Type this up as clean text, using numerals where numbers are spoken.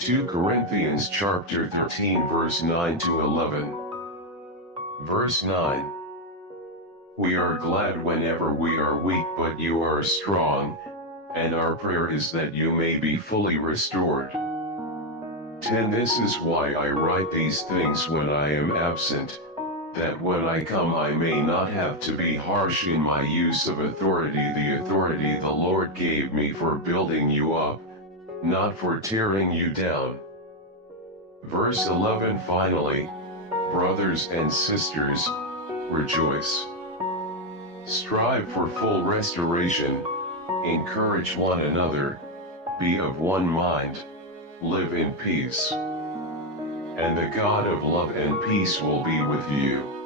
2 Corinthians chapter 13 verse 9 to 11. Verse 9. We are glad whenever we are weak, but you are strong, and our prayer is that you may be fully restored. 10 This is why I write these things when I am absent, that when I come I may not have to be harsh in my use of authority, the authority the Lord gave me for building you up, not for tearing you down. Verse 11 Finally, brothers and sisters, rejoice. Strive for full restoration, encourage one another, be of one mind, live in peace. And the God of love and peace will be with you.